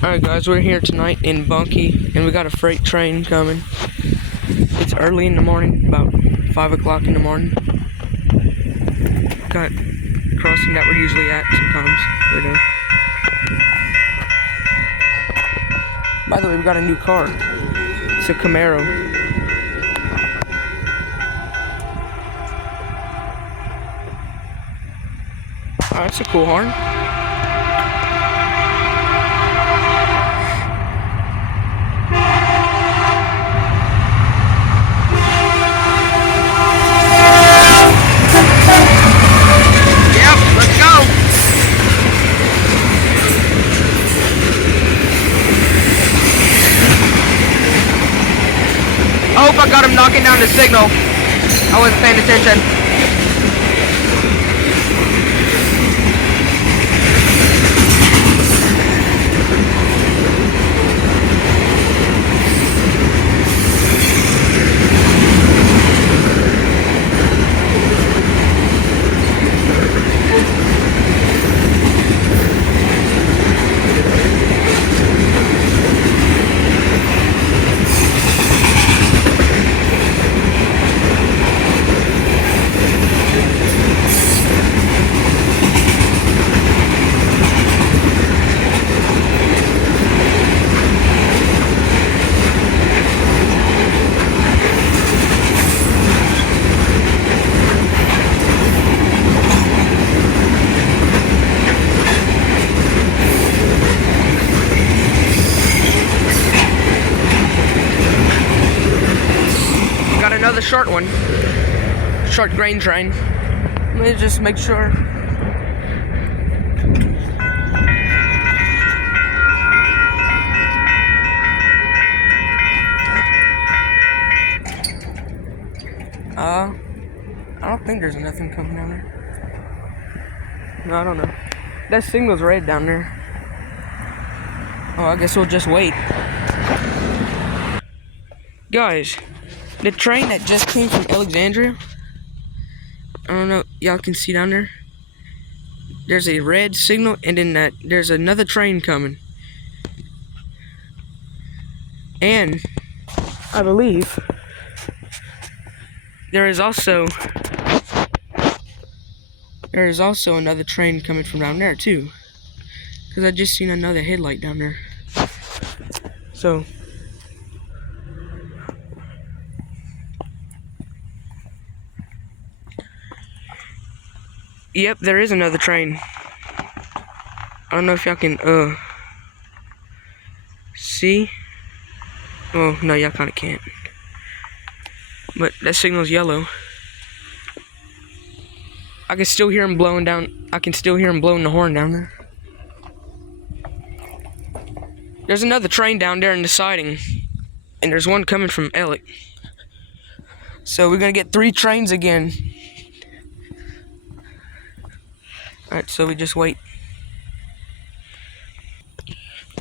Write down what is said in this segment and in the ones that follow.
Alright guys, we're here tonight in Bunkie, and we got a freight train coming. It's early in the morning, about 5 o'clock in the morning. Got crossing that we're usually at sometimes. We're there. By the way, we got a new car. It's a Camaro. Oh, that's a cool horn. I hope I got him knocking down the signal. I wasn't paying attention. Another short one. Short grain train. Let me just make sure. I don't think there's nothing coming down there. No, I don't know. That signal's red down there. Oh, I guess we'll just wait. Guys, the train that just came from Alexandria, I don't know, y'all can see down there. There's a red signal, and then there's another train coming. And I believe there is also another train coming from down there too. Because I just seen another headlight down there. So yep, there is another train. I don't know if y'all can see. Oh no, y'all kinda can't. But that signal's yellow. I can still hear him blowing down. I can still hear him blowing the horn down there. There's another train down there in the siding. And there's one coming from Ellick. So we're gonna get 3 trains again. Alright, so we just wait.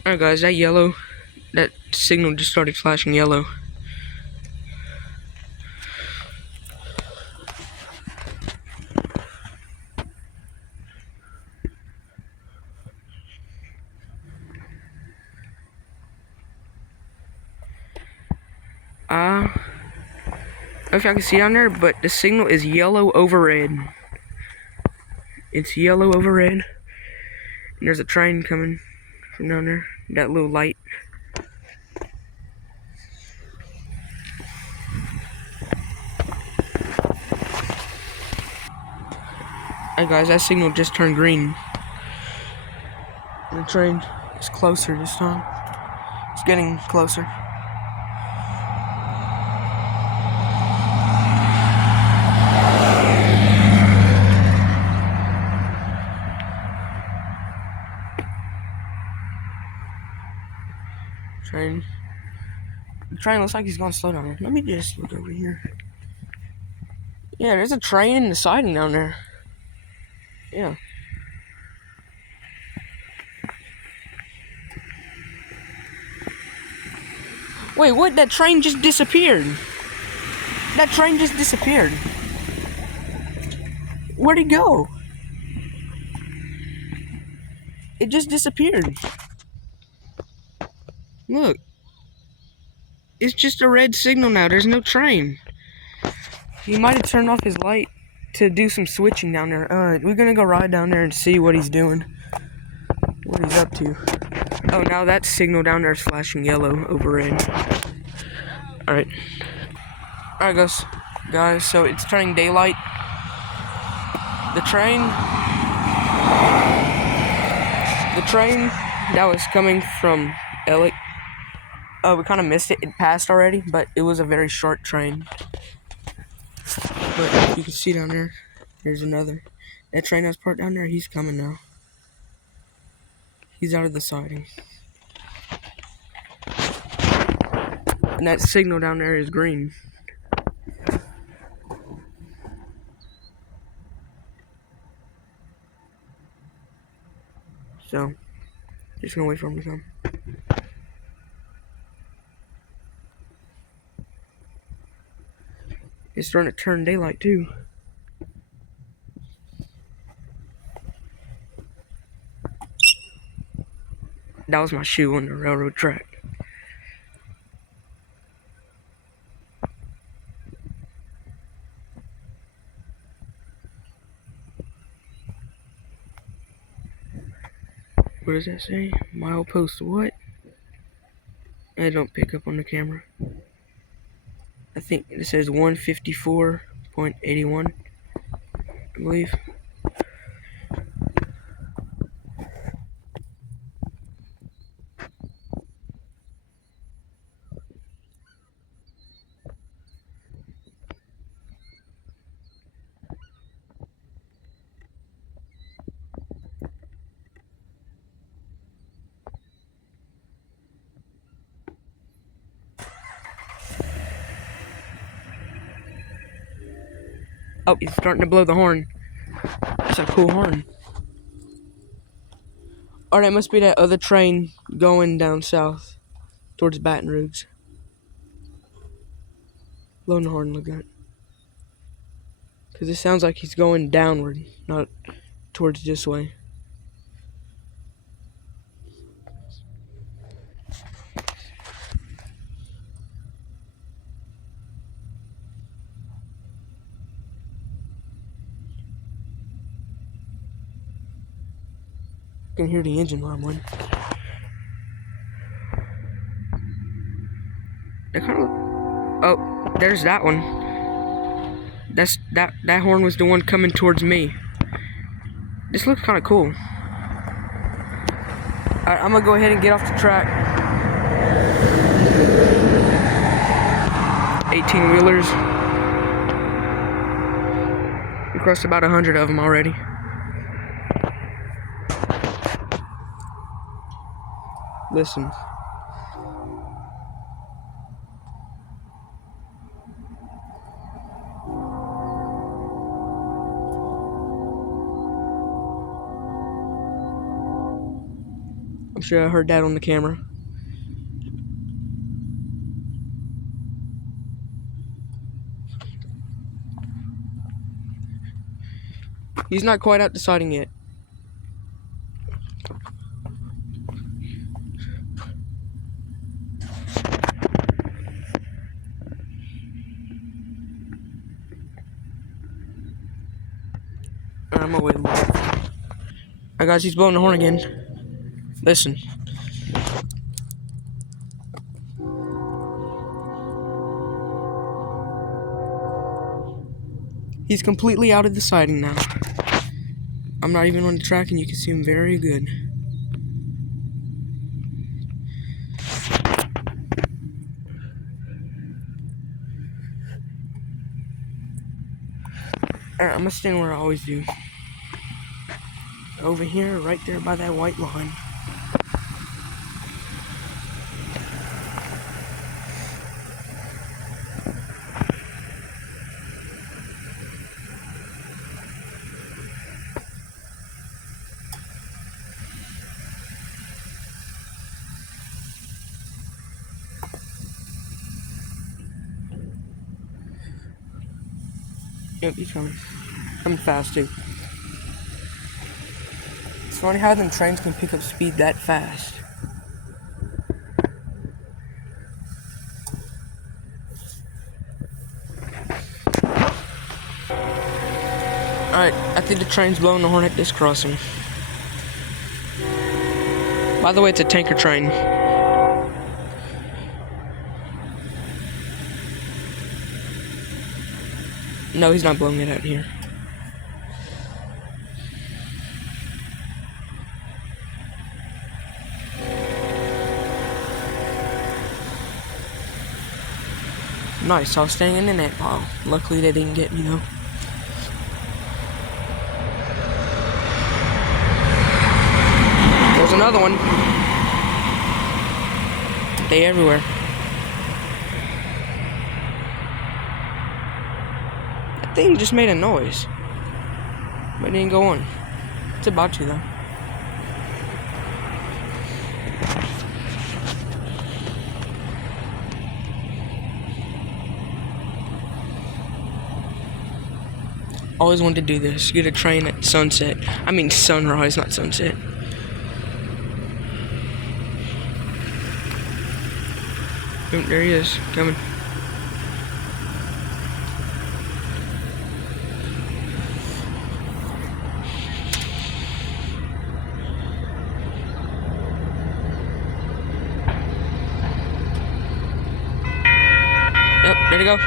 Alright guys, that signal just started flashing yellow. I don't know if y'all can see down there, but the signal is yellow over red. It's yellow over red. And there's a train coming from down there. That little light. Hey guys, that signal just turned green. The train is closer this time. It's getting closer. The train looks like he's going slow down there. Let me just look over here. Yeah, there's a train in the siding down there. Yeah. Wait, what? That train just disappeared. That train just disappeared. Where'd it go? It just disappeared. Look, it's just a red signal now. There's no train. He might have turned off his light to do some switching down there. Alright, we're gonna go ride down there and see what he's doing. What he's up to. Oh, now that signal down there is flashing yellow over red. Alright. Alright, guys, so it's turning daylight. The train that was coming from Ellick, we kind of missed it. It passed already, but it was a very short train. But you can see down there, there's another. That train that's parked down there, he's coming now. He's out of the siding. And that signal down there is green. So, just gonna wait for him to come. It's starting to turn daylight too. That was my shoe on the railroad track. What does that say? Mile post what? I don't pick up on the camera. I think it says 154.81, I believe. Oh, he's starting to blow the horn. That's a cool horn. Or that must be that other train going down south towards Baton Rouge. Blowing the horn, look at it. Because it sounds like he's going downward, not towards this way. I can hear the engine rumbling. It kind of. Oh, there's that one. That horn was the one coming towards me. This looks kind of cool. Alright, I'm gonna go ahead and get off the track. 18-wheelers. We crossed about 100 of them already. Listen. I'm sure I heard that on the camera. He's not quite out the siding yet. I'm gonna wait a little bit. Alright guys, he's blowing the horn again. Listen. He's completely out of the siding now. I'm not even on the track and you can see him very good. Alright, I'm gonna stand where I always do. Over here, right there by that white line. Yep, he's coming. Coming fast too. It's funny how them trains can pick up speed that fast. Alright, I think the train's blowing the horn at this crossing. By the way, it's a tanker train. No, he's not blowing it out here. Nice, I was staying in that pile. Luckily they didn't get me though. There's another one. They everywhere. That thing just made a noise. But it didn't go on. It's about to though. Always wanted to do this. Get a train at sunset. I mean sunrise, not sunset. Oh, there he is, coming. Yep, there to go.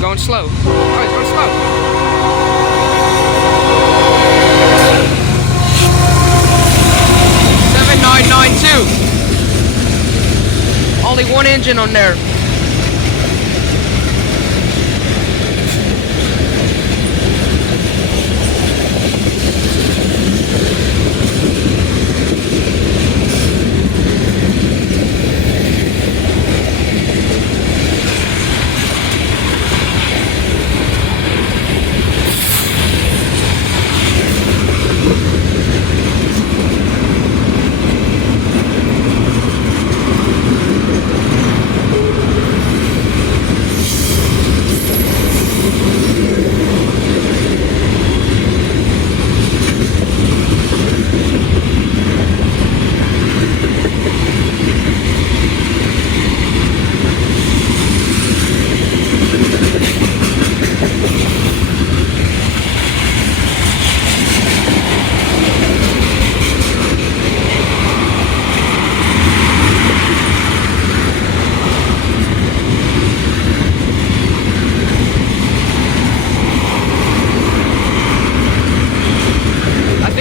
Going slow. Oh, he's going slow. $7,992. Only one engine on there.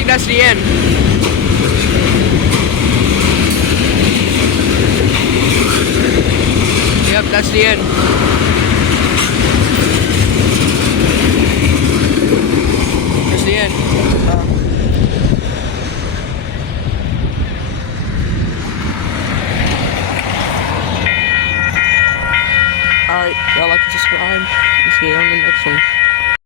That's the end. Yep, that's the end. That's the end. Alright, y'all like and subscribe. See you on the next one.